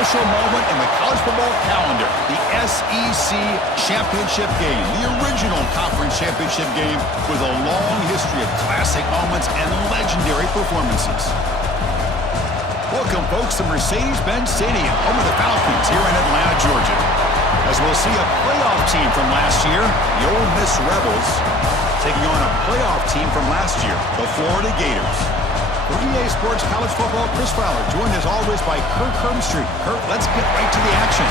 special moment in the college football calendar, the SEC Championship game, the original conference championship game with a long history of classic moments and legendary performances. Welcome, folks, to Mercedes-Benz Stadium, home of the Falcons here in Atlanta, Georgia. As we'll see a playoff team from last year, the Ole Miss Rebels, taking on a playoff team from last year, the Florida Gators. For EA Sports College Football, Chris Fowler, joined as always by Kirk Hermstreet. Kirk, let's get right to the action.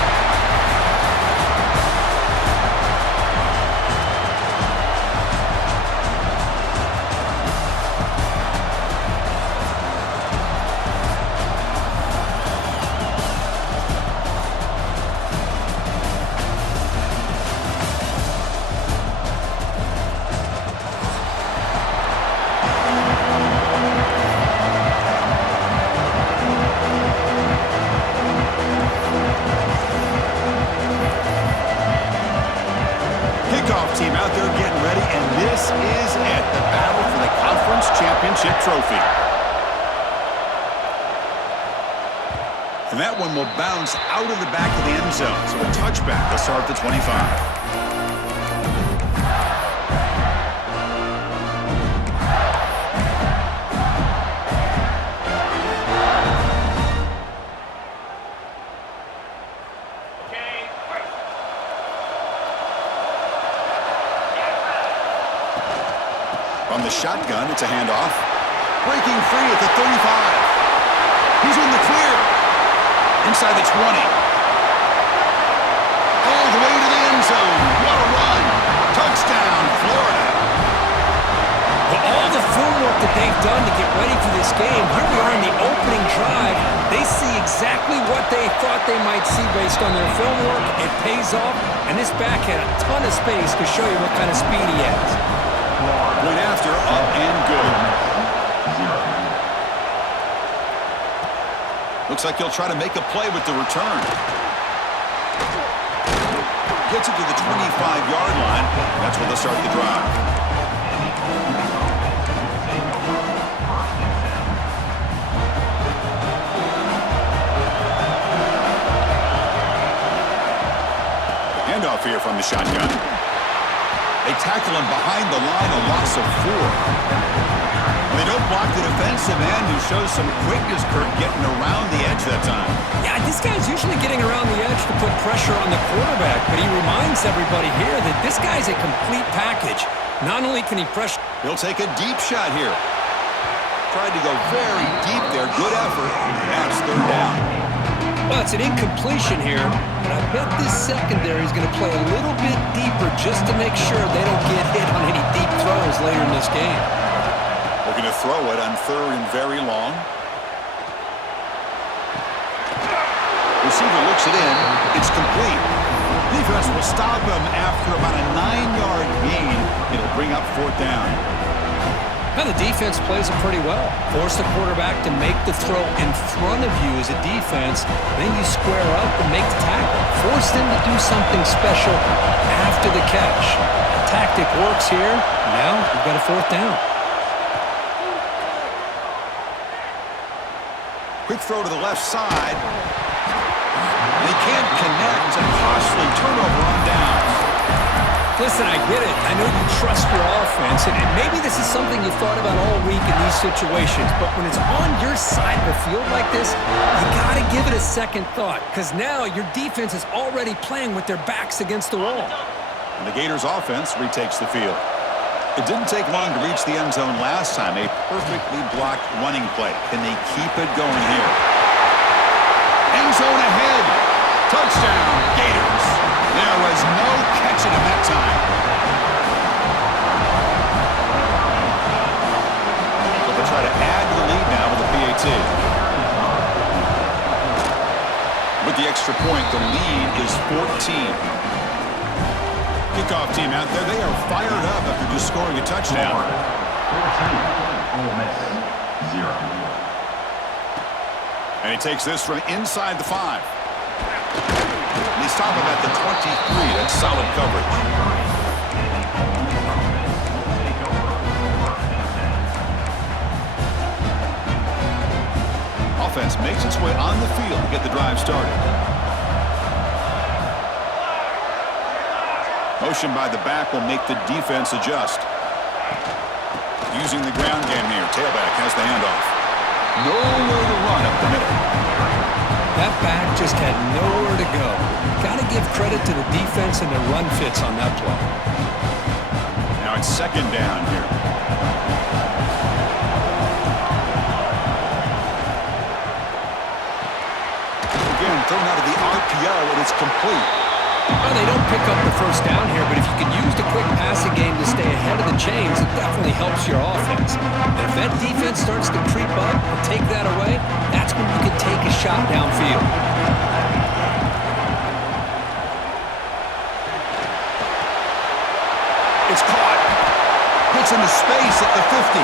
Team out there getting ready, and this is it, the battle for the conference championship trophy. And that one will bounce out of the back of the end zone, so a touchback to start the 25. From the shotgun, it's a handoff. Breaking free at the 35. He's in the clear. Inside the 20. All the way to the end zone. What a run. Touchdown, Florida. Well, all the film work that they've done to get ready for this game, here we are in the opening drive. They see exactly what they thought they might see based on their film work. It pays off, and this back had a ton of space to show you what kind of speed he has. Went after, up and good. Looks like he'll try to make a play with the return. Gets it to the 25-yard line. That's where they'll start the drive. Handoff here from the shotgun. They tackle him behind the line, a loss of 4. They don't block the defensive end, who shows some quickness, Kirk, getting around the edge that time. Yeah, this guy's usually getting around the edge to put pressure on the quarterback, but he reminds everybody here that this guy's a complete package. Not only can he pressure... He'll take a deep shot here. Tried to go very deep there. Good effort. That's third down. Well, it's an incompletion here, but I bet this secondary is going to play a little bit deeper just to make sure they don't get hit on any deep throws later in this game. Looking to throw it on third and very long. Receiver looks it in. It's complete. Defense will stop him after about a 9-yard gain. It'll bring up fourth down. Now the defense plays it pretty well. Force the quarterback to make the throw in front of you as a defense. Then you square up and make the tackle. Force them to do something special after the catch. The tactic works here. Now you've got a fourth down. Quick throw to the left side. They can't connect. A costly turnover on downs. Listen, I get it. I know you trust your offense, and maybe this is something you thought about all week in these situations, but when it's on your side of the field like this, you got to give it a second thought, because now your defense is already playing with their backs against the wall. And the Gators offense retakes the field. It didn't take long to reach the end zone last time. A perfectly blocked running play. Can they keep it going here? End zone ahead. Touchdown, Gators. There was no catching him that time. So they'll try to add to the lead now with the PAT. With the extra point, the lead is 14. Kickoff team out there, they are fired up after just scoring a touchdown. 14, Ole Miss, 0. And he takes this from inside the 5. And they stop him at the 23. That's solid coverage. offense makes its way on the field to get the drive started. Motion by the back will make the defense adjust. Using the ground game here. Tailback has the handoff. Nowhere to run up the middle. That back just had nowhere to go. Got to give credit to the defense and the run fits on that play. Now it's second down here. Again, thrown out of the RPO, and it's complete. Well, they don't pick up the first down here, but if you can use the quick passing game to stay ahead of the chains, it definitely helps your offense. And if that defense starts to creep up and take that away, that's when you can take a shot downfield. It's caught. Gets into space at the 50.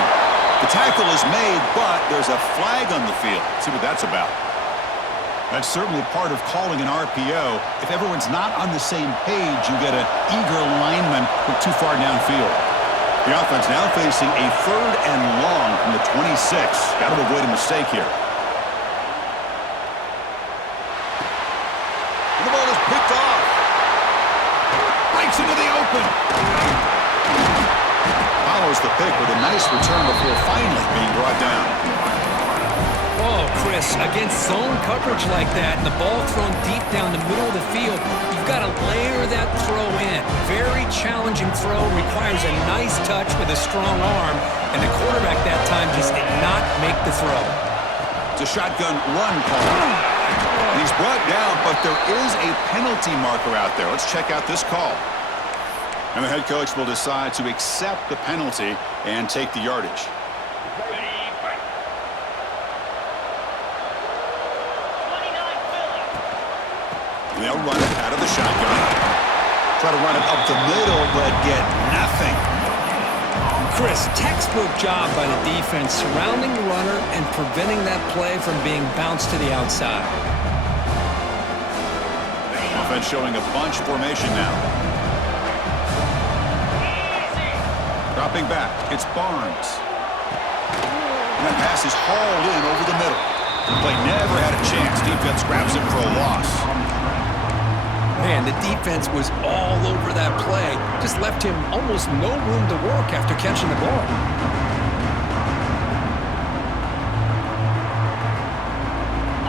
The tackle is made, but there's a flag on the field. See what that's about. That's certainly part of calling an RPO. If everyone's not on the same page, you get an eager lineman with too far downfield. The offense now facing a 3rd and long from the 26. Got to avoid a mistake here. And the ball is picked off. Breaks into the open. Follows the pick with a nice return before finally being brought down. Oh, Chris, against zone coverage like that and the ball thrown deep down the middle of the field, you've got to layer that throw in. Very challenging throw, requires a nice touch with a strong arm, and the quarterback that time just did not make the throw. It's a shotgun run call. And he's brought down, but there is a penalty marker out there. Let's check out this call. And the head coach will decide to accept the penalty and take the yardage. They'll run it out of the shotgun. Try to run it up the middle, but get nothing. Chris, textbook job by the defense surrounding the runner and preventing that play from being bounced to the outside. Offense showing a bunch formation now. Dropping back, it's Barnes. And that pass is hauled in over the middle. The play never had a chance. Defense grabs it for a loss. Man, the defense was all over that play. Just left him almost no room to work after catching the ball.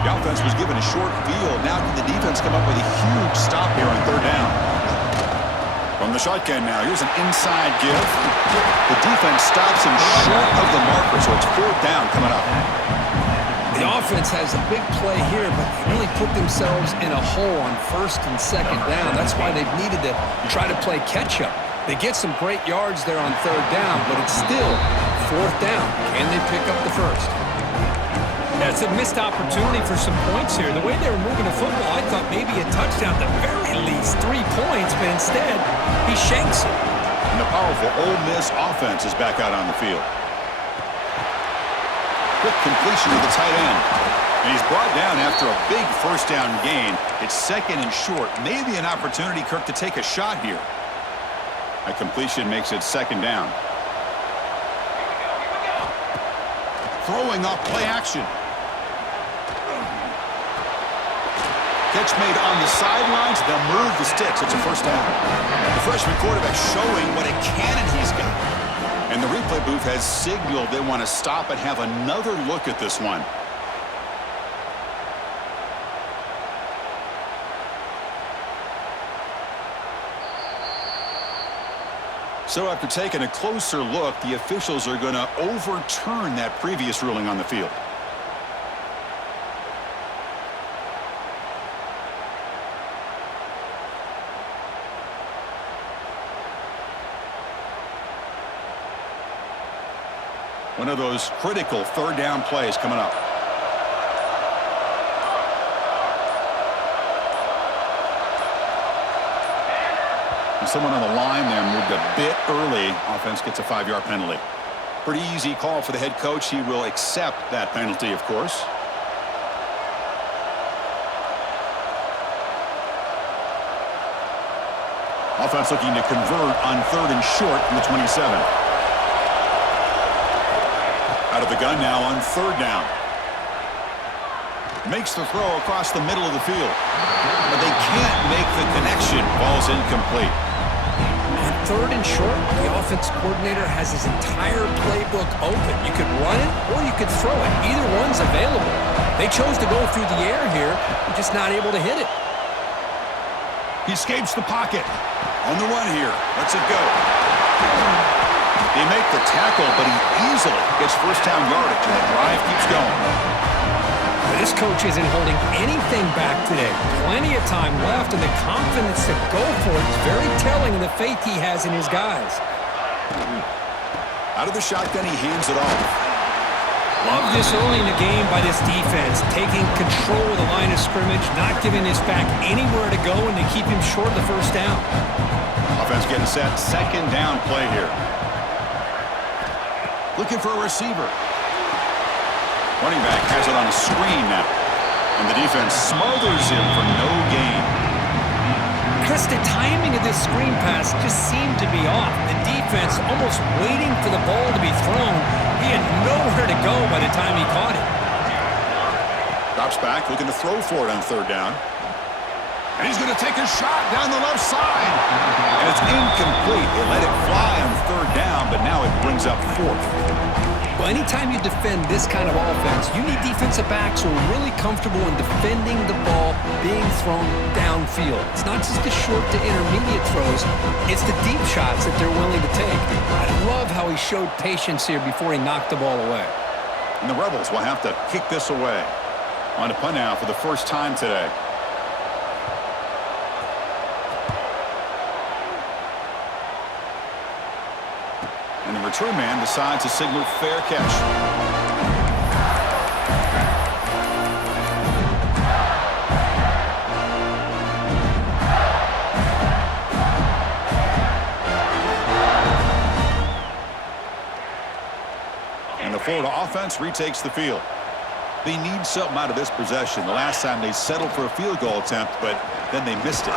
The offense was given a short field. Now can the defense come up with a huge stop here on 3rd down? From the shotgun now, here's an inside give. The defense stops him short of the marker, so it's 4th down coming up. The offense has a big play here, but they really put themselves in a hole on 1st and 2nd down. That's why they've needed to try to play catch-up. They get some great yards there on 3rd down, but it's still 4th down. Can they pick up the first? That's a missed opportunity for some points here. The way they were moving the football, I thought maybe a touchdown, at the very least 3 points, but instead, he shanks it. And the powerful Ole Miss offense is back out on the field. Quick completion to the tight end. And he's brought down after a big 1st down gain. It's 2nd and short. Maybe an opportunity, Kirk, to take a shot here. A completion makes it 2nd down. Throwing off play action. Catch made on the sidelines. They'll move the sticks. It's a 1st down. The freshman quarterback showing what a cannon he's got. And the replay booth has signaled they want to stop and have another look at this one. So after taking a closer look, the officials are going to overturn that previous ruling on the field. One of those critical 3rd down plays coming up. And someone on the line there moved a bit early. Offense gets a 5-yard penalty. Pretty easy call for the head coach. He will accept that penalty, of course. Offense looking to convert on 3rd and short from the 27. Out of the gun now on 3rd down. Makes the throw across the middle of the field. But they can't make the connection. Ball's incomplete. On third and short, the offense coordinator has his entire playbook open. You could run it or you could throw it. Either one's available. They chose to go through the air here. They're just not able to hit it. He escapes the pocket. On the run here. Lets it go. They make the tackle, but he easily gets first down yardage, and the drive keeps going. This coach isn't holding anything back today. Plenty of time left, and the confidence to go for it is very telling of the faith he has in his guys. Out of the shotgun, he hands it off. Love this early in the game by this defense, taking control of the line of scrimmage, not giving his back anywhere to go, and they keep him short of the first down. Offense getting set. Second down play here. Looking for a receiver. Running back has it on a screen now. And the defense smothers him for no gain. Chris, the timing of this screen pass just seemed to be off. The defense almost waiting for the ball to be thrown. He had nowhere to go by the time he caught it. Drops back, looking to throw for it on third down. And he's going to take a shot down the left side. And it's incomplete. They let it fly on third down, but now it brings up fourth. Well, anytime you defend this kind of offense, you need defensive backs who are really comfortable in defending the ball being thrown downfield. It's not just the short to intermediate throws, it's the deep shots that they're willing to take. I love how he showed patience here before he knocked the ball away. And the Rebels will have to kick this away. On to punt now for the first time today. And the return man decides to signal fair catch. And the Florida offense retakes the field. They need something out of this possession. The last time they settled for a field goal attempt, but then they missed it.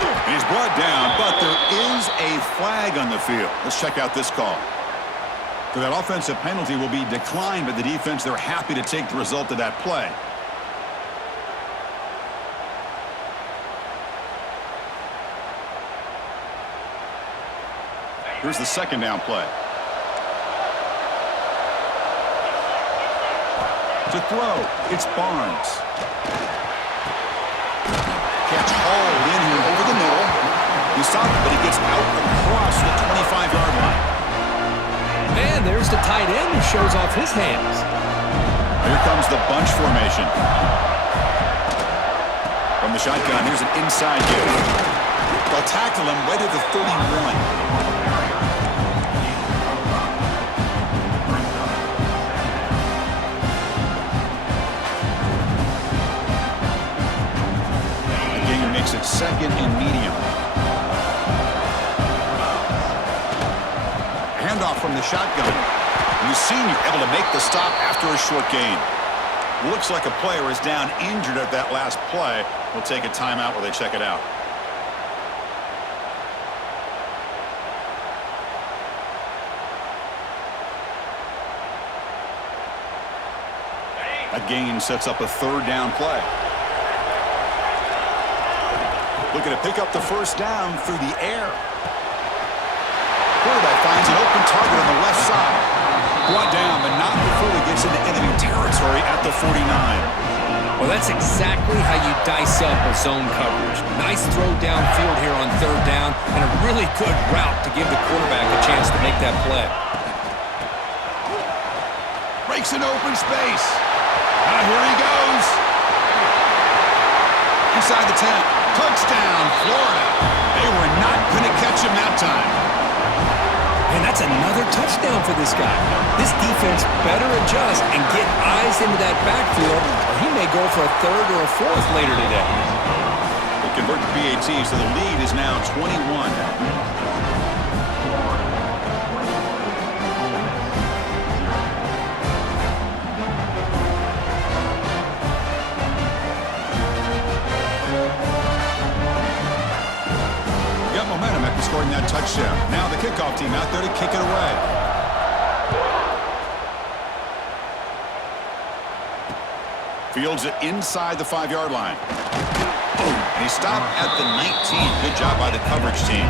And he's brought down, but there is a flag on the field. Let's check out this call. So that offensive penalty will be declined by the defense. They're happy to take the result of that play. Here's the second down play. To throw, it's Barnes. Catch hauled in here over the middle. He stopped it, but he gets out across the 25-yard line. And there's the tight end who shows off his hands. Here comes the bunch formation. From the shotgun, here's an inside give. They'll tackle him right at the 31. Makes it second and medium. Handoff from the shotgun. And the senior able to make the stop after a short gain. Looks like a player is down injured at that last play. We'll take a timeout while they check it out. That gain sets up a third down play. Looking to pick up the first down through the air. Quarterback finds an open target on the left side. Brought down, but not before he gets into enemy territory at the 49. Well, that's exactly how you dice up a zone coverage. Nice throw downfield here on third down, and a really good route to give the quarterback a chance to make that play. Breaks an open space. Now here he goes. Inside the 10. Touchdown, Florida. They were not going to catch him that time. And that's another touchdown for this guy. This defense better adjust and get eyes into that backfield, or he may go for a third or a fourth later today. They convert to PAT, so the lead is now 21. Momentum after scoring that touchdown. Now the kickoff team out there to kick it away. Fields it inside the 5-yard line. And he stopped at the 19. Good job by the coverage team.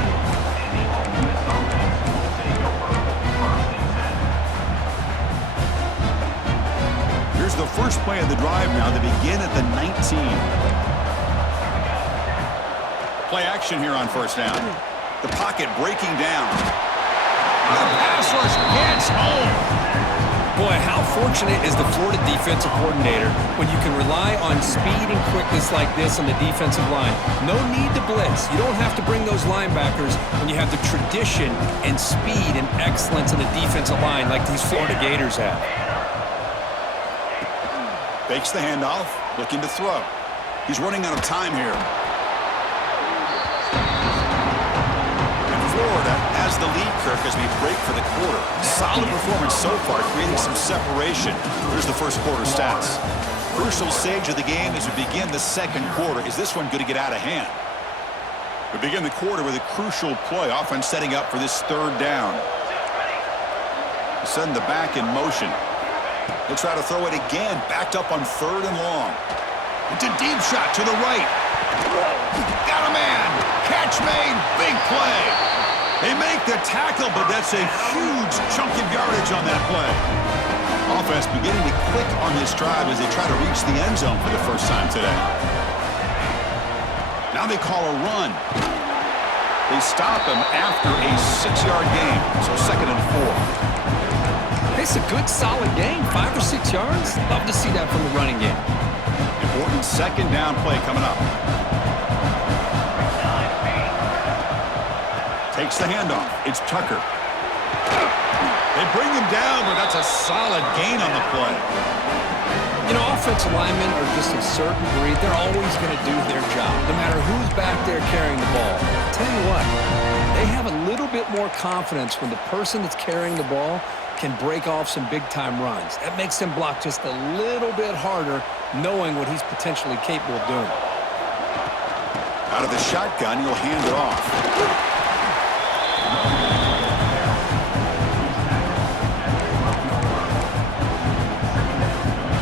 Here's the first play of the drive now. They begin at the 19. Play action here on first down. The pocket breaking down. The pass rush gets home. Boy, how fortunate is the Florida defensive coordinator when you can rely on speed and quickness like this on the defensive line. No need to blitz. You don't have to bring those linebackers when you have the tradition and speed and excellence in the defensive line like these Florida Gators have. Fakes the handoff, looking to throw. He's running out of time here. Florida has the lead, Kirk, as we break for the quarter. Solid performance so far, creating some separation. Here's the first quarter stats. Crucial stage of the game as we begin the second quarter. Is this one going to get out of hand? We begin the quarter with a crucial play. Offense setting up for this third down. Send the back in motion. He'll try to throw it again. Backed up on third and long. It's a deep shot to the right. Got a man. Catch made. Big play. They make the tackle, but that's a huge chunk of yardage on that play. Offense beginning to click on this drive as they try to reach the end zone for the first time today. Now they call a run. They stop him after a 6-yard gain, so 2nd and 4. It's a good, solid game, 5 or 6 yards. Love to see that from the running game. Important second down play coming up. Takes the handoff. It's Tucker. They bring him down, but that's a solid gain on the play. You know, offensive linemen are just a certain breed. They're always going to do their job, no matter who's back there carrying the ball. I'll tell you what, they have a little bit more confidence when the person that's carrying the ball can break off some big-time runs. That makes them block just a little bit harder, knowing what he's potentially capable of doing. Out of the shotgun, he'll hand it off.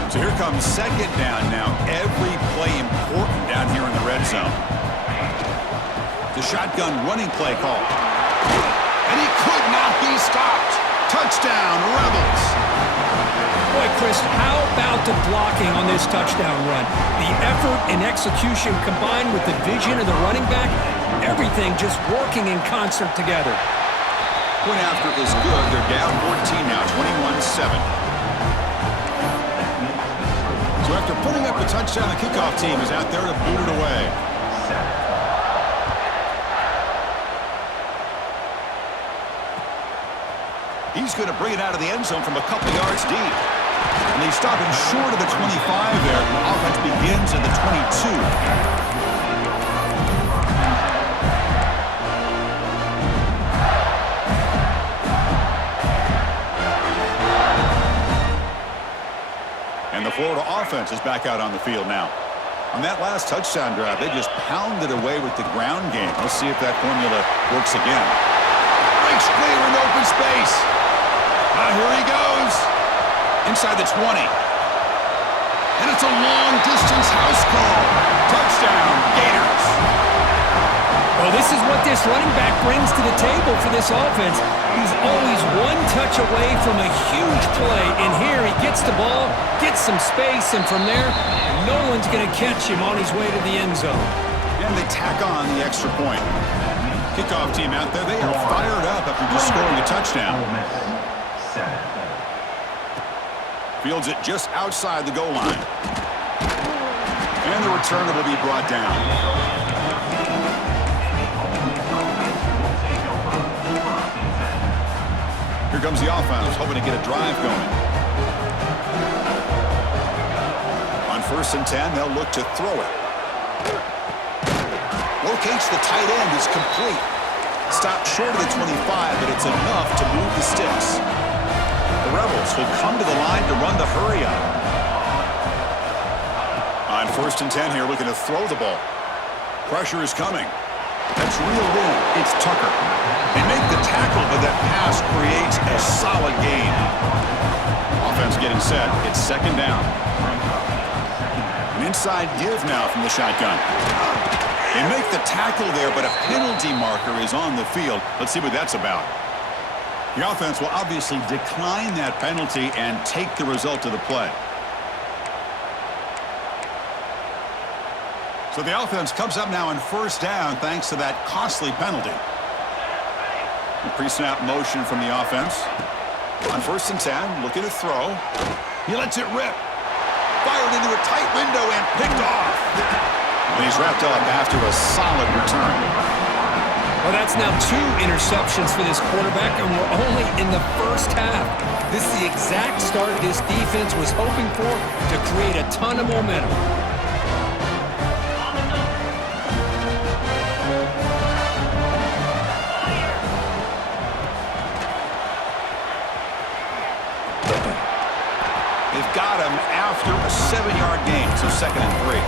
So here comes second down now. Every play important down here in the red zone. The shotgun running play call. And he could not be stopped. Touchdown, Rebels. Boy, Chris, how about the blocking on this touchdown run? The effort and execution combined with the vision of the running back, everything just working in concert together. Point after is good. They're down 14 now, 21-7. So after putting up a touchdown, the kickoff team is out there to boot it away. He's going to bring it out of the end zone from a couple yards deep. And they stop him short of the 25 there. Offense begins at the 22. And the Florida offense is back out on the field now. On that last touchdown drive, they just pounded away with the ground game. Let's see if that formula works again. Breaks clear in open space. Here he goes. Inside the 20. And it's a long-distance house call. Touchdown, Gators. Well, this is what this running back brings to the table for this offense. He's always one touch away from a huge play. And here he gets the ball, gets some space, and from there, no one's going to catch him on his way to the end zone. And they tack on the extra point. Kickoff team out there, they are fired up after just scoring a touchdown. Fields it just outside the goal line. And the returner will be brought down. Here comes the offense, hoping to get a drive going. On 1st and 10, they'll look to throw it. Locates the tight end, is complete. Stopped short of the 25, but it's enough to move the sticks. The Rebels will come to the line to run the hurry up. On 1st and 10 here, looking to throw the ball. Pressure is coming. That's reeled in. It's Tucker. They make the tackle, but that pass creates a solid gain. Offense getting set. It's second down. An inside give now from the shotgun. They make the tackle there, but a penalty marker is on the field. Let's see what that's about. The offense will obviously decline that penalty and take the result of the play. So the offense comes up now in first down thanks to that costly penalty. A pre-snap motion from the offense. On 1st and 10, looking to throw. He lets it rip. Fired into a tight window and picked off. And he's wrapped up after a solid return. Well, that's now 2 interceptions for this quarterback, and we're only in the first half. This is the exact start this defense was hoping for to create a ton of momentum. They've got him after a 7-yard gain, so 2nd and 3.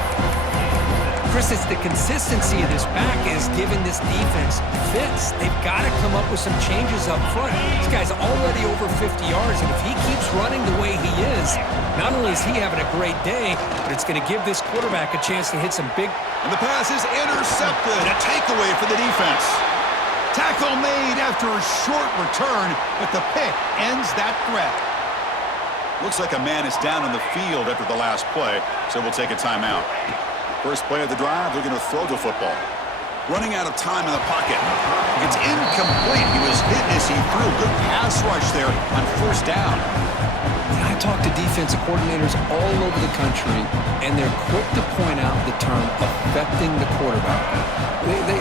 Chris, it's the consistency of this back is giving this defense fits. They've got to come up with some changes up front. This guy's already over 50 yards, and if he keeps running the way he is, not only is he having a great day, but it's going to give this quarterback a chance to hit some big... And the pass is intercepted. A takeaway for the defense. Tackle made after a short return, but the pick ends that threat. Looks like a man is down on the field after the last play, so we'll take a timeout. First play of the drive, they're going to throw the football. Running out of time in the pocket. It's incomplete. He was hit as he threw. Good pass rush there on 1st down. I talk to defensive coordinators all over the country, and they're quick to point out the term affecting the quarterback.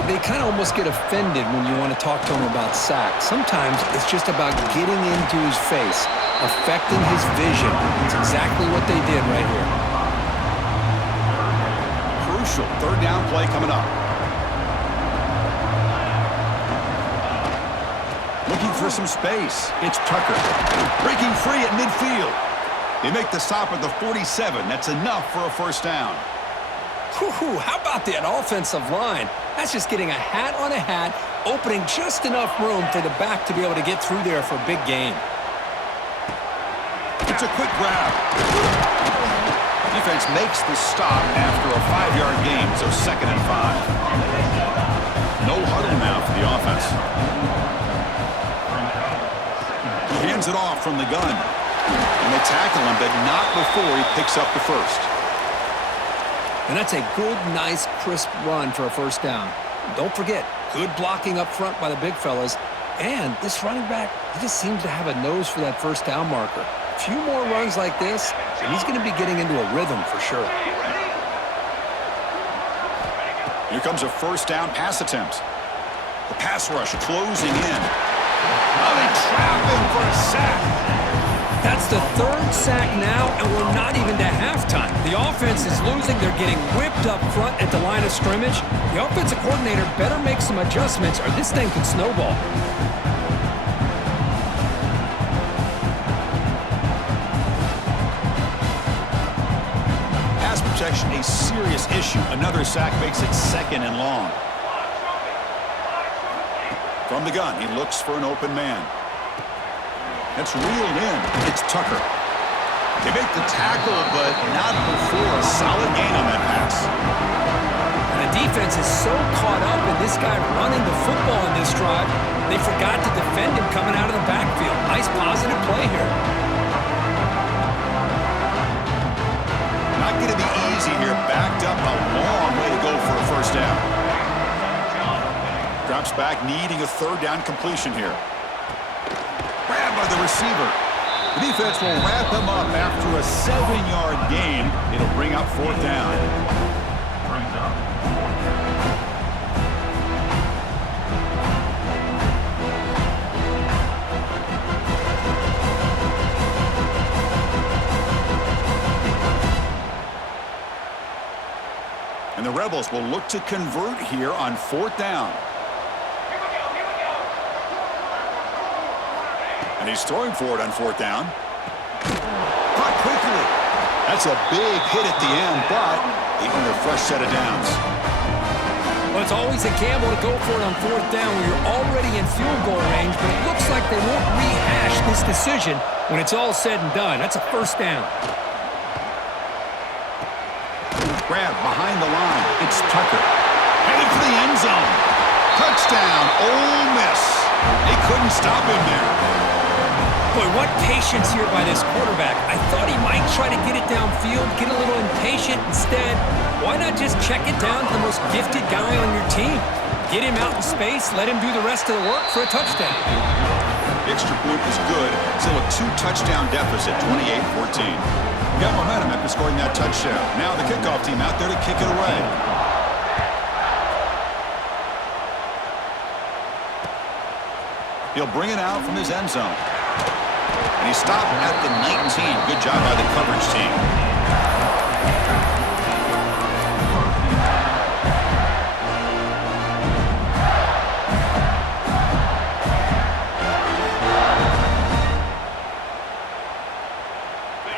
They kind of almost get offended when you want to talk to them about sacks. Sometimes it's just about getting into his face, affecting his vision. It's exactly what they did right here. Crucial 3rd down play coming up. Looking for some space. It's Tucker. Breaking free at midfield. They make the stop at the 47. That's enough for a 1st down. Whew, how about that offensive line? That's just getting a hat on a hat, opening just enough room for the back to be able to get through there for a big gain. It's a quick grab. Defense makes the stop after a 5-yard gain, so 2nd and 5. No huddle now for the offense. He hands it off from the gun. And they tackle him, but not before he picks up the 1st. And that's a good, nice, crisp run for a 1st down. Don't forget, good blocking up front by the big fellas. And this running back, he just seems to have a nose for that 1st down marker. A few more runs like this, and he's going to be getting into a rhythm for sure. Here comes a 1st down pass attempt. The pass rush closing in. Oh, they trap him for a sack. That's the 3rd sack now, and we're not even to halftime. The offense is losing. They're getting whipped up front at the line of scrimmage. The offensive coordinator better make some adjustments, or this thing could snowball. Pass protection, a serious issue. Another sack makes it 2nd and long. From the gun, he looks for an open man. It's reeled in. It's Tucker. They make the tackle, but not before a solid gain on that pass. And the defense is so caught up in this guy running the football in this drive, they forgot to defend him coming out of the backfield. Nice positive play here. Not going to be easy here. Backed up a long way to go for a 1st down. Drops back, needing a 3rd down completion here. Grabbed by the receiver. The defense will wrap him up after a 7-yard gain. It'll bring up 4th down. And the Rebels will look to convert here on 4th down. And he's throwing for it on 4th down. Caught quickly. That's a big hit at the end, but they earn a fresh set of downs. Well, it's always a gamble to go for it on 4th down when you're already in field goal range, but it looks like they won't rehash this decision when it's all said and done. That's a 1st down. grab behind the line. It's Tucker. Headed for the end zone. Touchdown, Ole Miss. They couldn't stop him there. Boy, what patience here by this quarterback. I thought he might try to get it downfield, get a little impatient. Instead, why not just check it down to the most gifted guy on your team? Get him out in space, let him do the rest of the work for a touchdown. Extra point is good. Still a 2-touchdown deficit, 28-14. Got momentum after scoring that touchdown. Now the kickoff team out there to kick it away. He'll bring it out from his end zone. And he stopped at the 19. Good job by the coverage team.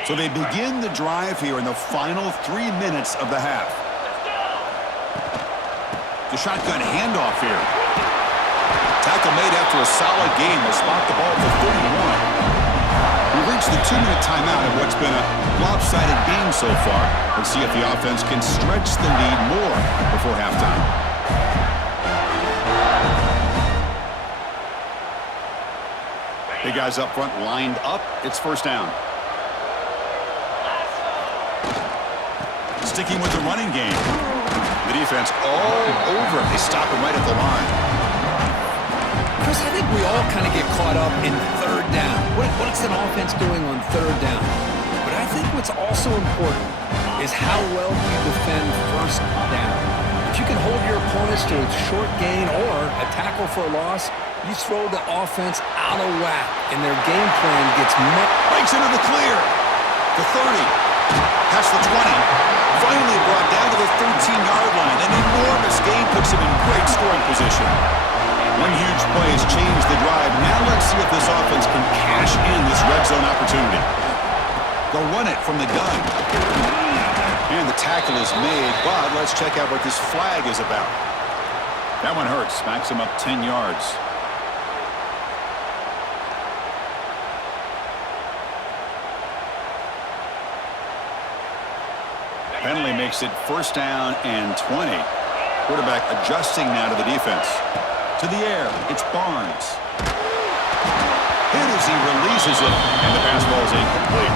So they begin the drive here in the final 3 minutes of the half. The shotgun handoff here. Tackle made after a solid game. They'll spot the ball for 31. We reached the 2-minute timeout of what's been a lopsided game so far. Let's see if the offense can stretch the lead more before halftime. Big guys up front lined up. It's first down. Sticking with the running game. The defense all over it. They stop him right at the line. Chris, I think we all kind of get caught up in third down. What's an offense doing on third down? But I think what's also important is how well you defend first down. If you can hold your opponents to a short gain or a tackle for a loss, you throw the offense out of whack, and their game plan gets met. Breaks into the clear. The 30. Past the 20. Finally brought down to the 13-yard line. An enormous gain puts him in great scoring position. One huge play has changed the drive. Now let's see if this offense can cash in this red zone opportunity. They'll run it from the gun. And the tackle is made, but let's check out what this flag is about. That one hurts. Smacks him up 10 yards. Penalty makes it first down and 20. Quarterback adjusting now to the defense. To the air, it's Barnes. Hit as he releases it, and the pass ball is incomplete.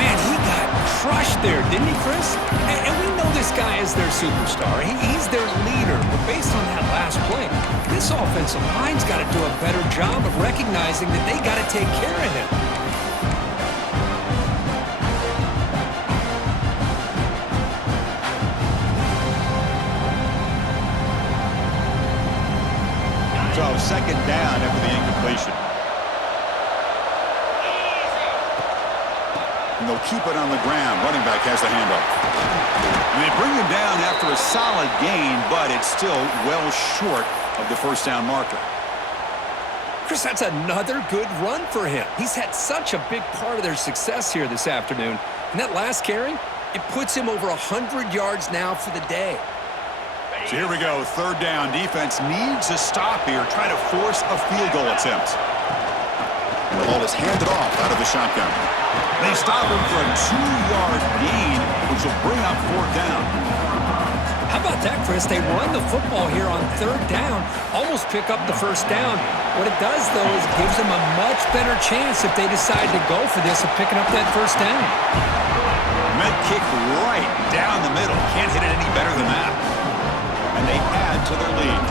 Man, he got crushed there, didn't he, Chris? And we know this guy is their superstar. He's their leader. But based on that last play, this offensive line's got to do a better job of recognizing that they got to take care of him. So second down after the incompletion. And they'll keep it on the ground. Running back has the handoff. And they bring him down after a solid gain, but it's still well short of the first down marker. Chris, that's another good run for him. He's had such a big part of their success here this afternoon. And that last carry, it puts him over 100 yards now for the day. So here we go, third down. Defense needs a stop here, try to force a field goal attempt. The ball is handed off out of the shotgun. They stop him for a 2-yard gain, which will bring up fourth down. How about that, Chris? They run the football here on third down, almost pick up the first down. What it does, though, is it gives them a much better chance if they decide to go for this of picking up that first down. Med kick right down the middle. Can't hit it any better than that. And they add to their lead.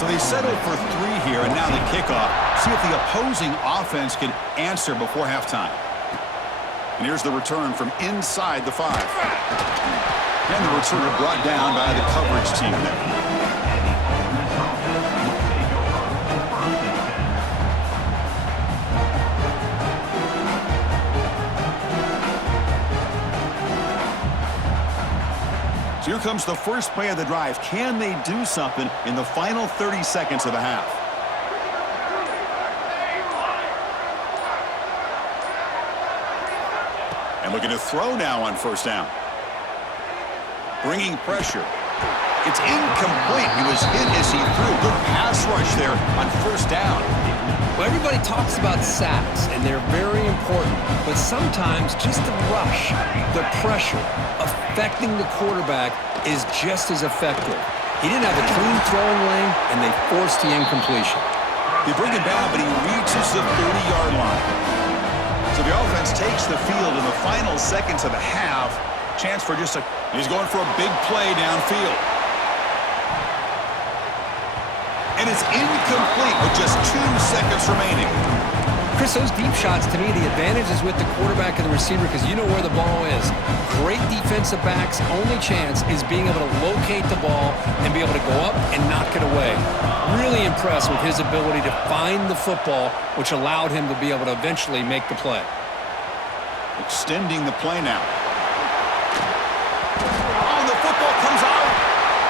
So they settle for 3 here, and now the kickoff. See if the opposing offense can answer before halftime. And here's the return from inside the 5. And the returner brought down by the coverage team there. So here comes the first play of the drive. Can they do something in the final 30 seconds of the half? And looking to throw now on first down. Bringing pressure. It's incomplete. He was hit as he threw. Good pass rush there on first down. Well, everybody talks about sacks, and they're very important. But sometimes just the rush, the pressure, affecting the quarterback is just as effective. He didn't have a clean throwing lane, and they forced the incompletion. They bring him down, but he reaches the 30-yard line. So the offense takes the field in the final seconds of the half. Chance for just a... He's going for a big play downfield. And it's incomplete with just 2 seconds remaining. Chris, those deep shots, to me, the advantage is with the quarterback and the receiver because you know where the ball is. Great defensive backs' only chance is being able to locate the ball and be able to go up and knock it away. Really impressed with his ability to find the football, which allowed him to be able to eventually make the play. Extending the play now. Oh, the football comes out.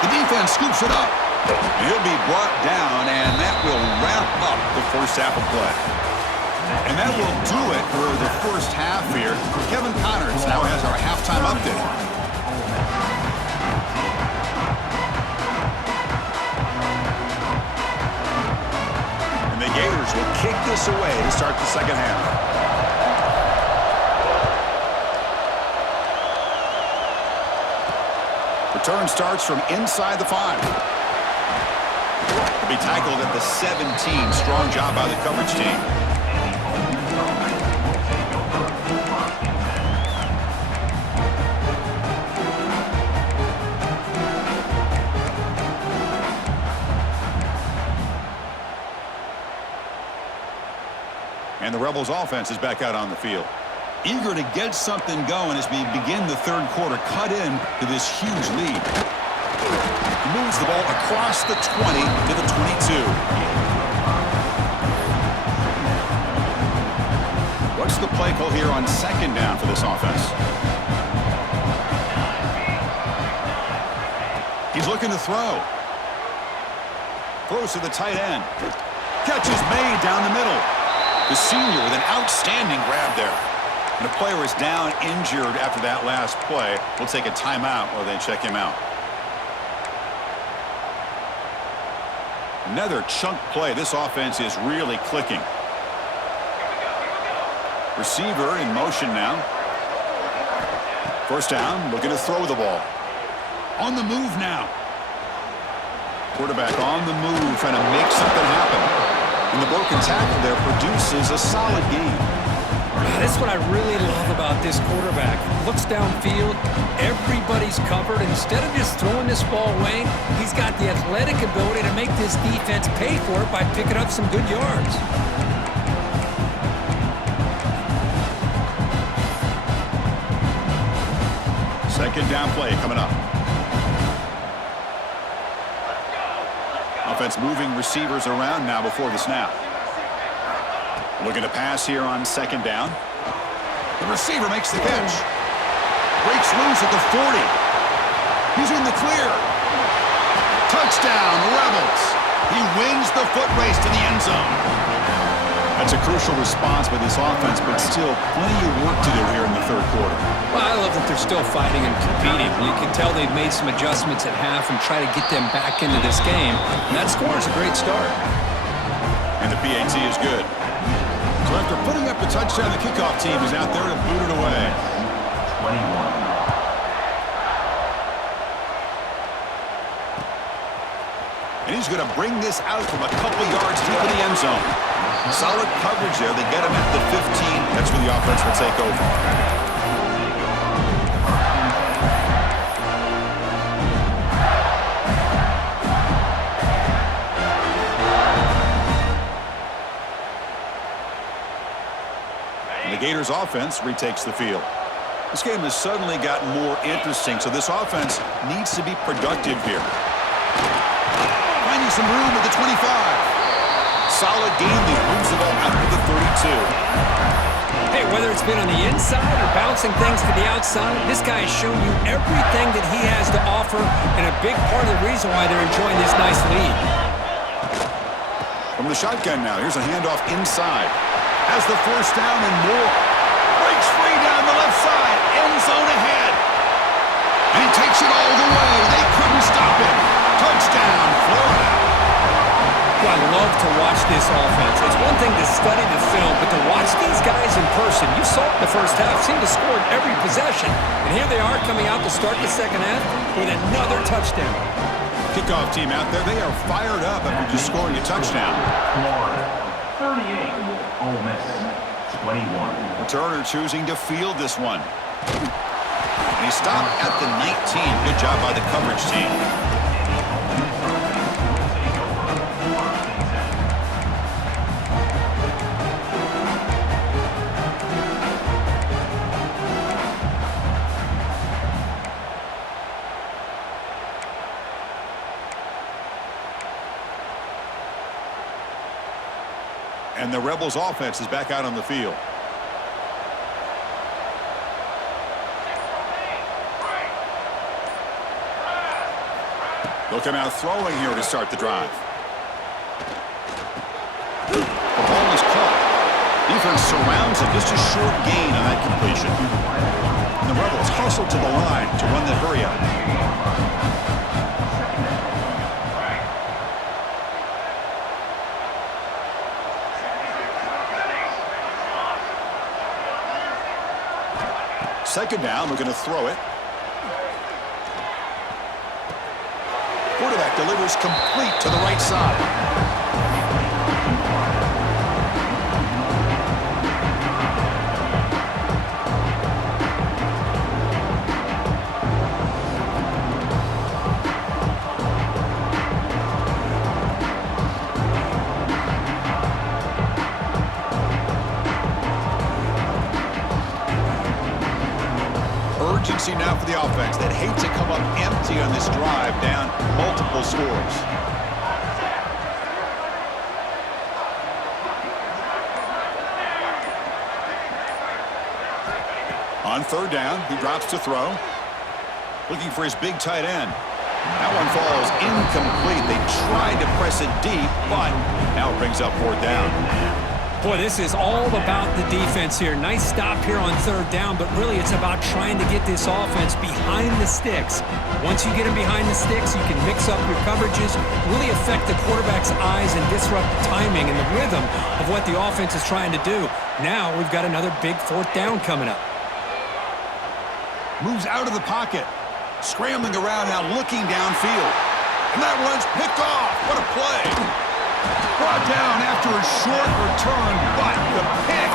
The defense scoops it up. And he'll be brought down, and that will wrap up the first half of play. And that will do it for the first half here. Kevin Connors now has our halftime update. And the Gators will kick this away to start the second half. Return starts from inside the 5. Be tackled at the 17. Strong job by the coverage team. And the Rebels offense is back out on the field. Eager to get something going as we begin the third quarter. Cut in to this huge lead. He moves the ball across the 20 to the 22. What's the play call here on second down for this offense? He's looking to throw. Throws to the tight end. Catch is made down the middle. The senior with an outstanding grab there. And the player is down injured after that last play. We'll take a timeout while they check him out. Another chunk play. This offense is really clicking. Receiver in motion now. First down, looking to throw the ball. On the move now. Quarterback on the move, trying to make something happen. And the broken tackle there produces a solid game. That's what I really love about this quarterback. Looks downfield, everybody's covered. Instead of just throwing this ball away, he's got the athletic ability to make this defense pay for it by picking up some good yards. Second down play coming up. Offense moving receivers around now before the snap. Looking to pass here on second down. The receiver makes the catch. Breaks loose at the 40. He's in the clear. Touchdown, Rebels. He wins the foot race to the end zone. That's a crucial response by this offense, but still plenty of work to do here in the third quarter. Well, I love that they're still fighting and competing. You can tell they've made some adjustments at half and try to get them back into this game. And that score is a great start. And the PAT is good. So after putting up the touchdown, the kickoff team is out there to boot it away. 21. And he's going to bring this out from a couple yards deep in the end zone. Solid coverage there. They get him at the 15. That's where the offense will take over. The Gators offense retakes the field. This game has suddenly gotten more interesting, so this offense needs to be productive here. Finding some room at the 25. Solid game there. Moves the ball out to the 32. Hey, whether it's been on the inside or bouncing things to the outside, this guy has shown you everything that he has to offer, and a big part of the reason why they're enjoying this nice lead. From the shotgun now, here's a handoff inside. Has the first down and more. Breaks free down the left side. End zone ahead. And he takes it all the way. They couldn't stop this offense. It's one thing to study the film, but to watch these guys in person, you saw it in the first half, seemed to score in every possession. And here they are coming out to start the second half with another touchdown. Kickoff team out there, they are fired up after just scoring a touchdown. Florida 38, Ole Miss 21. Turner choosing to field this one. And he stopped at the 19. Good job by the coverage team. And the Rebels offense is back out on the field. They'll come out throwing here to start the drive. The ball is caught. Defense surrounds him. Just a short gain on that completion. And the Rebels hustle to the line to run the hurry up. Second down, we're going to throw it. Quarterback delivers complete to the right side. Urgency now for the offense that hate to come up empty on this drive, down multiple scores. On third down, he drops to throw. Looking for his big tight end. That one falls incomplete. They tried to press it deep, but now it brings up fourth down. Boy, this is all about the defense here. Nice stop here on third down, but really it's about trying to get this offense behind the sticks. Once you get them behind the sticks, you can mix up your coverages, really affect the quarterback's eyes and disrupt the timing and the rhythm of what the offense is trying to do. Now we've got another big fourth down coming up. Moves out of the pocket. Scrambling around now, looking downfield. And that one's picked off. What a play. Brought down after a short return, but the pick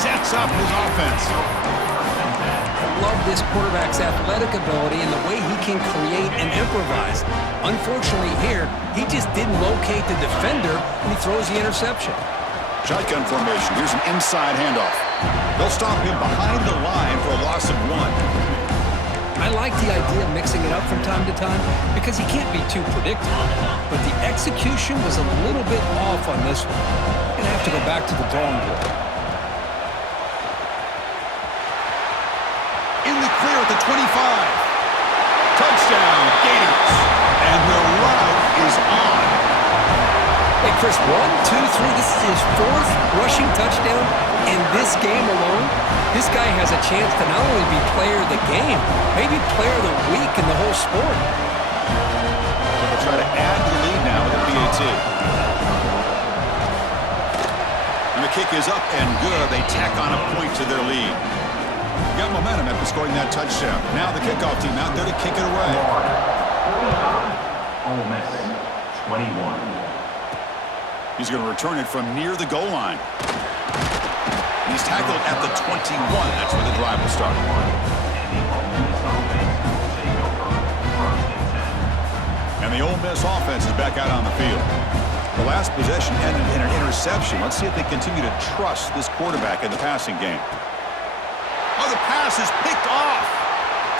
sets up his offense. I love this quarterback's athletic ability and the way he can create and improvise. Unfortunately here, he just didn't locate the defender and he throws the interception. Shotgun formation. Here's an inside handoff. They'll stop him behind the line for a loss of 1. I like the idea of mixing it up from time to time because he can't be too predictable. But the execution was a little bit off on this one. Going to have to go back to the drawing board. In the clear at the 25. Touchdown, Gators. And the route is on. Hey, Chris, 1, 2, 3. This is his fourth rushing touchdown in this game alone. This guy has a chance to not only be player of the game, maybe player of the week in the whole sport. They'll try to add to the lead now with a PAT. And the kick is up and good. They tack on a point to their lead. Got momentum after scoring that touchdown. Now the kickoff team out there to kick it away. Ole Miss 21. He's going to return it from near the goal line. He's tackled at the 21. That's where the drive will start. And the Ole Miss offense is back out on the field. The last possession ended in an interception. Let's see if they continue to trust this quarterback in the passing game. Oh, the pass is picked off.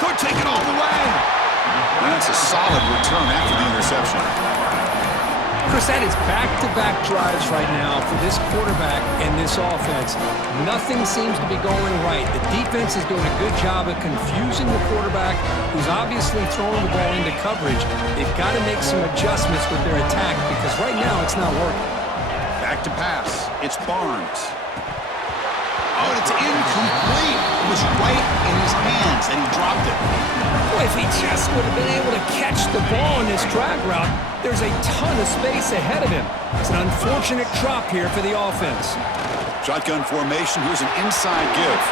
Could take it all the way. And that's a solid return after the interception. Chris, that is back-to-back drives right now for this quarterback and this offense. Nothing seems to be going right. The defense is doing a good job of confusing the quarterback, who's obviously throwing the ball into coverage. They've got to make some adjustments with their attack because right now it's not working. Back to pass. It's Barnes. Oh, and it's incomplete. It was right in his hands, and he dropped it. Boy, if he just would have been able to catch the ball in this drag route, there's a ton of space ahead of him. It's an unfortunate drop here for the offense. Shotgun formation. Here's an inside give.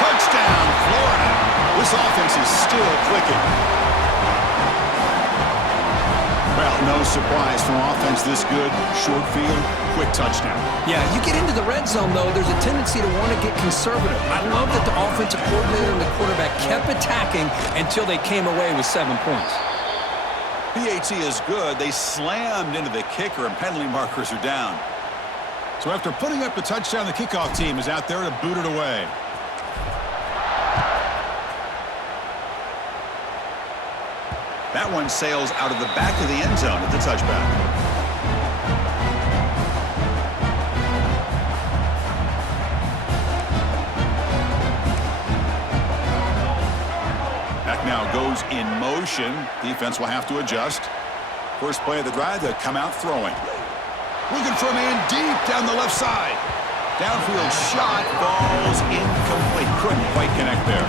Touchdown, Florida. This offense is still clicking. Well, no surprise from offense this good. Short field, quick touchdown. Yeah, you get into the red zone, though, there's a tendency to want to get conservative. I love that the offensive coordinator and the quarterback kept attacking until they came away with 7 points. PAT is good. They slammed into the kicker, and penalty markers are down. So after putting up the touchdown, the kickoff team is out there to boot it away. That one sails out of the back of the end zone at the touchback. That now goes in motion. Defense will have to adjust. First play of the drive, they come out throwing. Looking for a man deep down the left side. Downfield shot falls incomplete. Couldn't quite connect there.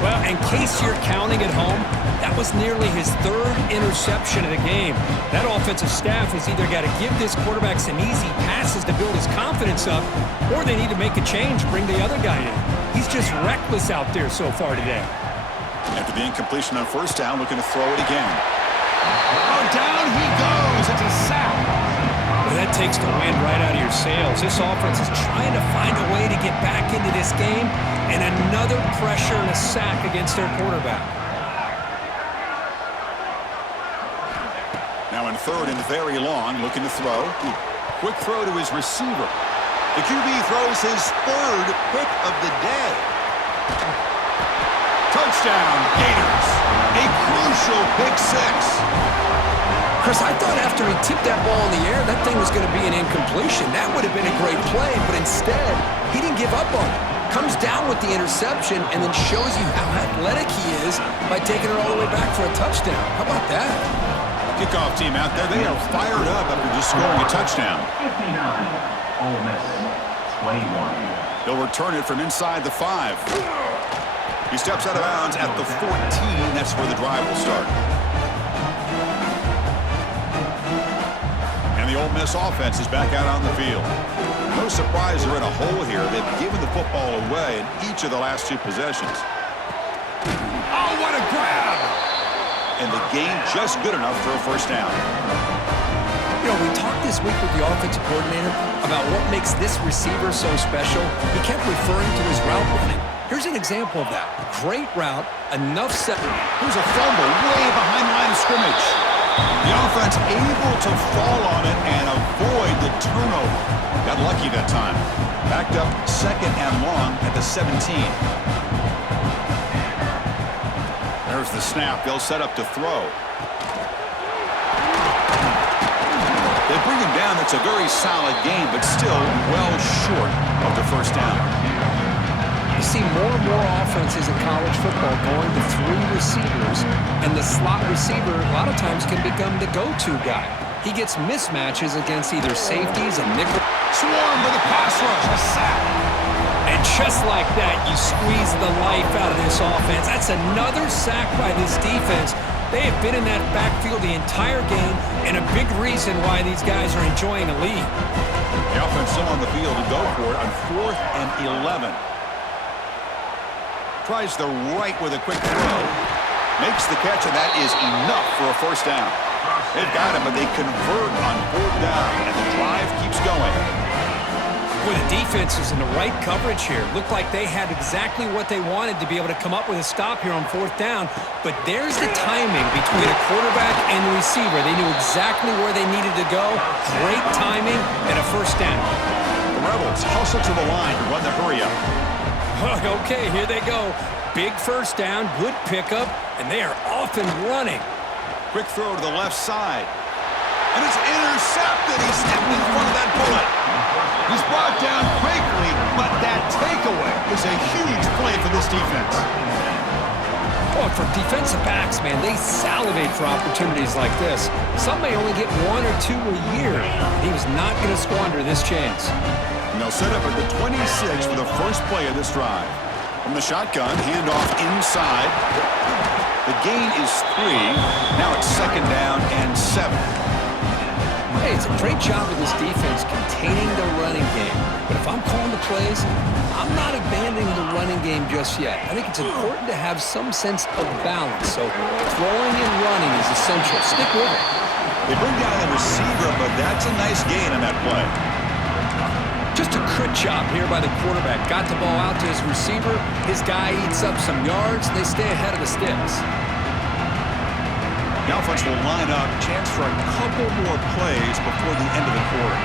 Well, in case you're counting at home, that was nearly his third interception of the game. That offensive staff has either got to give this quarterback some easy passes to build his confidence up, or they need to make a change, bring the other guy in. He's just reckless out there so far today. After the incompletion on first down, looking to throw it again. Oh, down he goes. It's a sack. Well, that takes the wind right out of your sails. This offense is trying to find a way to get back into this game, and another pressure and a sack against their quarterback. Now in third and very long, looking to throw. Quick throw to his receiver. The QB throws his third pick of the day. Touchdown, Gators. A crucial pick six. Chris, I thought after he tipped that ball in the air, that thing was going to be an incompletion. That would have been a great play, but instead, he didn't give up on it. Comes down with the interception and then shows you how athletic he is by taking it all the way back for a touchdown. How about that? Kickoff team out there, they are fired up after just scoring a touchdown. 59, Ole Miss, 21. They'll return it from inside the 5. He steps out of bounds at the 14. That's where the drive will start. And the Ole Miss offense is back out on the field. No surprise they're in a hole here. They've given the football away in each of the last 2 possessions. Oh, what a grab! And the gain just good enough for a first down. You know, we talked this week with the offensive coordinator about what makes this receiver so special. He kept referring to his route running. Here's an example of that. Great route, enough set. Here's a fumble way behind the line of scrimmage. The offense able to fall on it and avoid the turnover. Got lucky that time. Backed up second and long at the 17. There's the snap. They'll set up to throw. They bring him down. It's a very solid game, but still well short of the first down. You see more and more offenses in college football going to 3 receivers, and the slot receiver a lot of times can become the go-to guy. He gets mismatches against either safeties and nickel. Swarm with a pass rush, a sack. And just like that, you squeeze the life out of this offense. That's another sack by this defense. They have been in that backfield the entire game, and a big reason why these guys are enjoying a lead. The offense still on the field to go for it on 4th and 11. Tries the right with a quick throw. Makes the catch, and that is enough for a first down. They've got him, but they convert on 4th down, and the drive keeps going. Boy, the defense is in the right coverage here. Looked like they had exactly what they wanted to be able to come up with a stop here on 4th down. But there's the timing between a quarterback and the receiver. They knew exactly where they needed to go. Great timing and a first down. The Rebels hustle to the line to run the hurry-up. Okay, here they go. Big first down, good pickup, and they are off and running. Quick throw to the left side. And it's intercepted. He stepped in front of that bullet. He's brought down quickly, but that takeaway is a huge play for this defense. Oh, for defensive backs, man, they salivate for opportunities like this. Some may only get 1 or 2 a year. He was not going to squander this chance. And they'll set up at the 26 for the first play of this drive. From the shotgun, handoff inside. The gain is 3. Now it's 2nd down and 7. Hey, it's a great job of this defense containing the running game. But if I'm calling the plays, I'm not abandoning the running game just yet. I think it's important to have some sense of balance. So throwing and running is essential. Stick with it. They bring down the receiver, but that's a nice gain on that play. Just a good job here by the quarterback. Got the ball out to his receiver. His guy eats up some yards. They stay ahead of the sticks. The offense will line up. Chance for a couple more plays before the end of the quarter.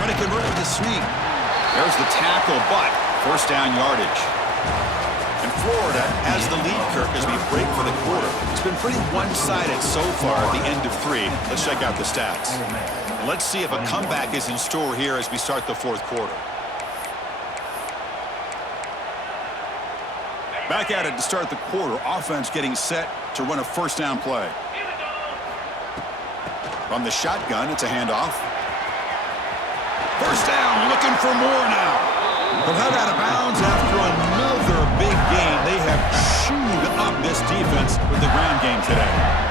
Trying to convert with a sneak. There's the tackle, but first down yardage. And Florida has the lead, Kirk, as we break for the quarter. It's been pretty one-sided so far at the end of 3. Let's check out the stats. Let's see if a comeback is in store here as we start the 4th quarter. Back at it to start the quarter. Offense getting set to run a first down play. From the shotgun, it's a handoff. First down, looking for more now. But held out of bounds after another big gain. They have chewed up this defense with the ground game today.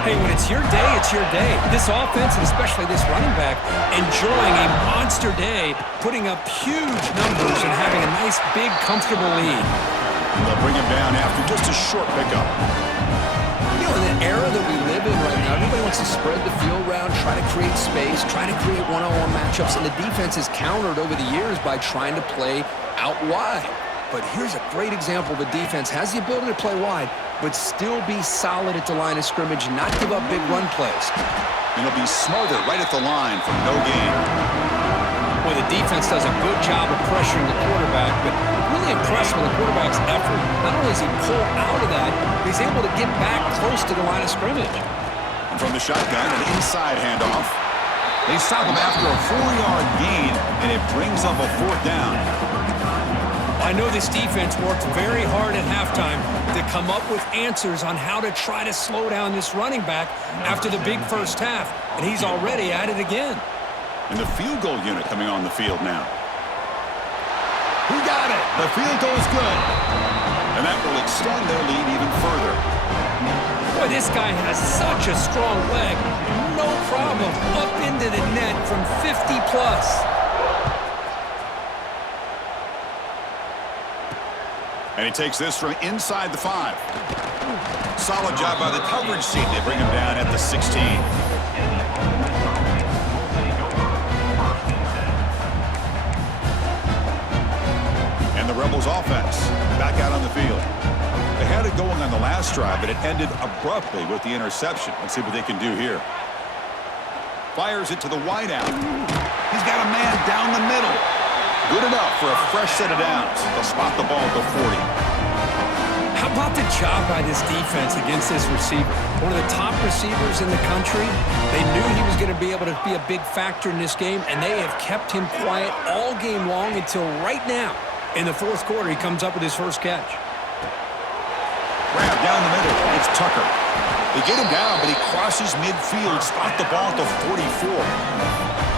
Hey, when it's your day, it's your day. This offense, and especially this running back, enjoying a monster day, putting up huge numbers and having a nice, big, comfortable lead. And they'll bring him down after just a short pickup. You know, in the era that we live in right now, everybody wants to spread the field around, try to create space, try to create one-on-one matchups, and the defense is countered over the years by trying to play out wide. But here's a great example. The defense has the ability to play wide, but still be solid at the line of scrimmage, not give up big run plays. And he'll be smothered right at the line for no gain. Well, the defense does a good job of pressuring the quarterback, but really impressed with the quarterback's effort. Not only does he pull out of that, but he's able to get back close to the line of scrimmage. And from the shotgun, an inside handoff. They stop him after a 4-yard gain, and it brings up a 4th down. I know this defense worked very hard at halftime to come up with answers on how to try to slow down this running back after the big first half, and he's already at it again. And the field goal unit coming on the field now. He got it. The field goal is good. And that will extend their lead even further. Boy, this guy has such a strong leg. No problem. Up into the net from 50+. And he takes this from inside the 5. Solid job by the coverage team. They bring him down at the 16. And the Rebels offense back out on the field. They had it going on the last drive, but it ended abruptly with the interception. Let's see what they can do here. Fires it to the wideout. He's got a man down the middle. Good enough for a fresh set of downs. They'll spot the ball at the 40. How about the job by this defense against this receiver? One of the top receivers in the country. They knew he was going to be able to be a big factor in this game, and they have kept him quiet all game long until right now. In the 4th quarter, he comes up with his first catch. Grab down the middle. It's Tucker. They get him down, but he crosses midfield. Spot the ball at the 44.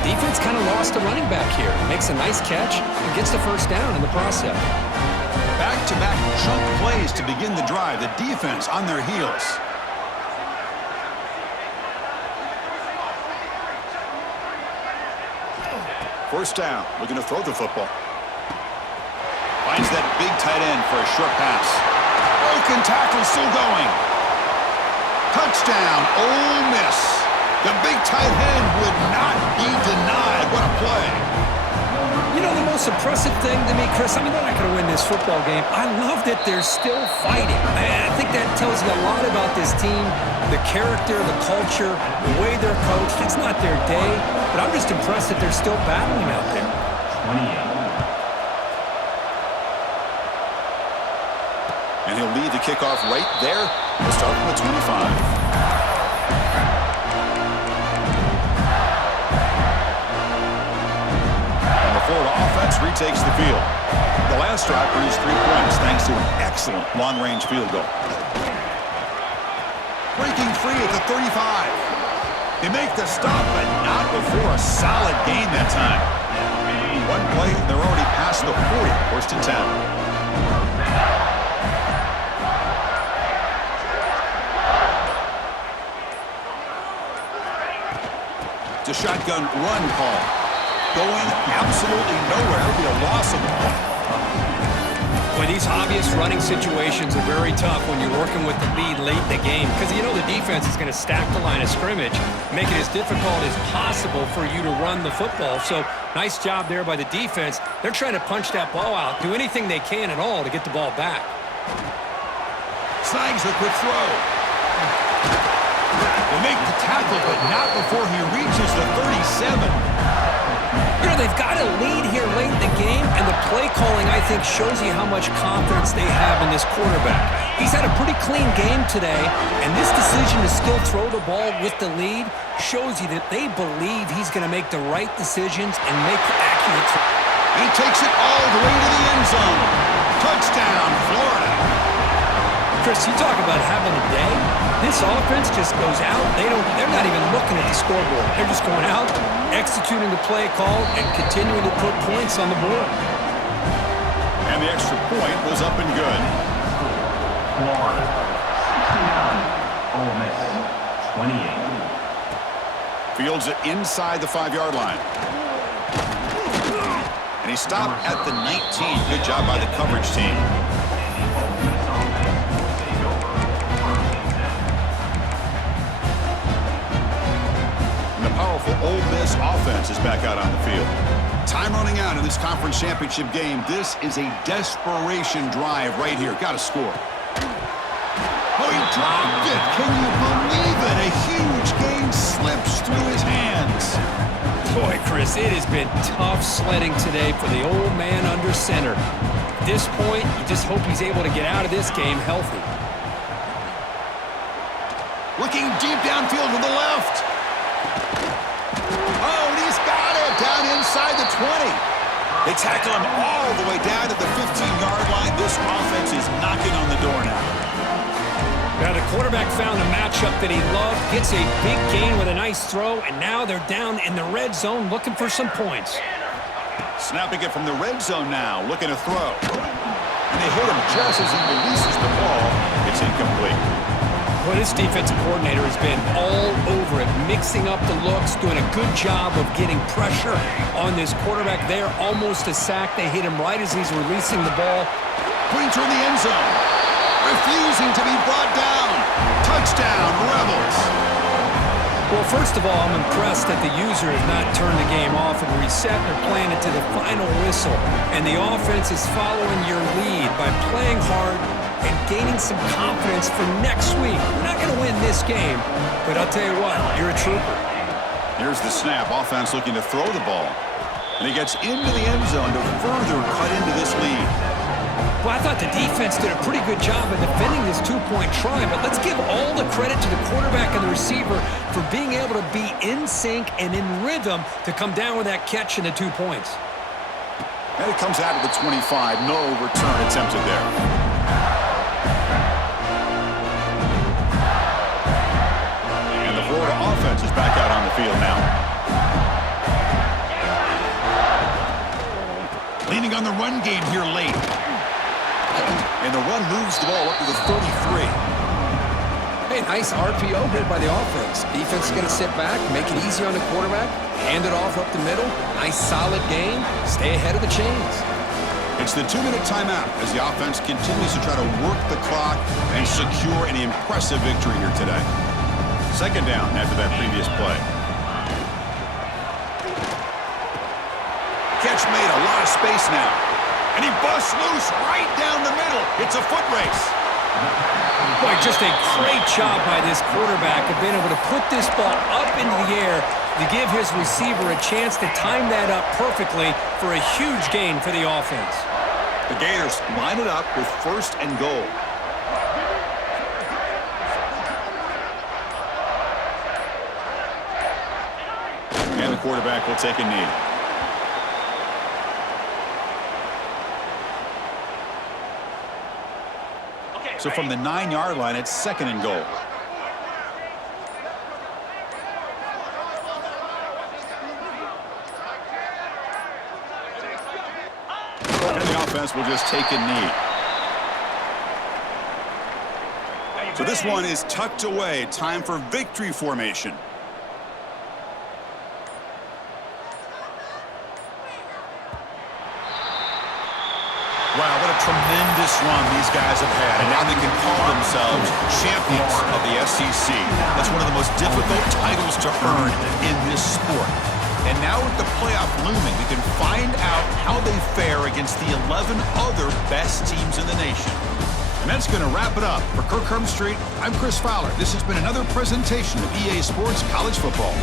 Defense kind of lost the running back here. Makes a nice catch and gets the first down in the process. Back-to-back chunk plays to begin the drive. The defense on their heels. First down. Looking to throw the football. Finds that big tight end for a short pass. Broken tackle still going. Touchdown, Ole Miss. The big tight end would not be denied. What a play. You know, the most impressive thing to me, Chris, I mean, they're not going to win this football game. I love that they're still fighting. I think that tells you a lot about this team, the character, the culture, the way they're coached. It's not their day, but I'm just impressed that they're still battling out there. 28. And he'll lead the kickoff right there. We'll start from the 25. Florida offense retakes the field. The last drive produced 3 points thanks to an excellent long-range field goal. Breaking free at the 35. They make the stop, but not before a solid gain that time. One play, they're already past the 40, first and 10. It's a shotgun run call. Going absolutely nowhere. It'll be a loss of the ball. Well, these obvious running situations are very tough when you're working with the lead late in the game because you know the defense is going to stack the line of scrimmage, make it as difficult as possible for you to run the football. So nice job there by the defense. They're trying to punch that ball out, do anything they can at all to get the ball back. Snags the quick throw. They make the tackle, but not before he reaches the 37. You know, they've got a lead here late in the game, and the play calling, I think, shows you how much confidence they have in this quarterback. He's had a pretty clean game today, and this decision to still throw the ball with the lead shows you that they believe he's going to make the right decisions and make accurate. He takes it all the way to the end zone. Touchdown, Florida. Chris, you talk about having a day. This offense just goes out. They're not even looking at the scoreboard. They're just going out, executing the play call, and continuing to put points on the board. And the extra point was up and good. Florida, 69. Ole Miss, 28. Fields it inside the 5-yard line. And he stopped at the 19. Good job by the coverage team. Powerful Ole Miss offense is back out on the field. Time running out in this conference championship game. This is a desperation drive right here. Got to score. Oh, he dropped it. Can you believe it? A huge game slips through his hands. Boy, Chris, it has been tough sledding today for the old man under center. At this point, you just hope he's able to get out of this game healthy. Looking deep downfield to the left. Oh, and he's got it down inside the 20. They tackle him all the way down to the 15-yard line. This offense is knocking on the door now. Now, the quarterback found a matchup that he loved, gets a big gain with a nice throw, and now they're down in the red zone looking for some points. Snapping it from the red zone now, looking to throw. And they hit him just as he releases the ball. It's incomplete. Well, this defensive coordinator has been all over it, mixing up the looks, doing a good job of getting pressure on this quarterback there. Almost a sack. They hit him right as he's releasing the ball. Pointer in the end zone. Refusing to be brought down. Touchdown, Rebels. Well, first of all, I'm impressed that the user has not turned the game off and reset. They're playing it to the final whistle. And the offense is following your lead by playing hard and gaining some confidence for next week. We're not going to win this game, but I'll tell you what, you're a trooper. Here's the snap. Offense looking to throw the ball. And he gets into the end zone to further cut into this lead. Well, I thought the defense did a pretty good job of defending this two-point try, but let's give all the credit to the quarterback and the receiver for being able to be in sync and in rhythm to come down with that catch and the 2 points. And it comes out of the 25. No return attempted there. Florida offense is back out on the field now. Leaning on the run game here late. And the run moves the ball up to the 33. Hey, nice RPO hit by the offense. Defense is going to sit back, make it easy on the quarterback, hand it off up the middle. Nice solid game. Stay ahead of the chains. It's the 2-minute timeout as the offense continues to try to work the clock and secure an impressive victory here today. Second down after that previous play. Catch made, a lot of space now. And he busts loose right down the middle. It's a foot race. Boy, just a great job by this quarterback of being able to put this ball up into the air to give his receiver a chance to time that up perfectly for a huge gain for the offense. The Gators line it up with 1st and goal. And the quarterback will take a knee. So from the 9-yard line, it's 2nd and goal. defense will just take a knee. So this one is tucked away. Time for victory formation. Wow, what a tremendous run these guys have had. And now they can call themselves champions of the SEC. That's one of the most difficult titles to earn in this sport. And now with the playoff looming, we can find out how they fare against the 11 other best teams in the nation. And that's going to wrap it up. For Kirk Street, I'm Chris Fowler. This has been another presentation of EA Sports College Football.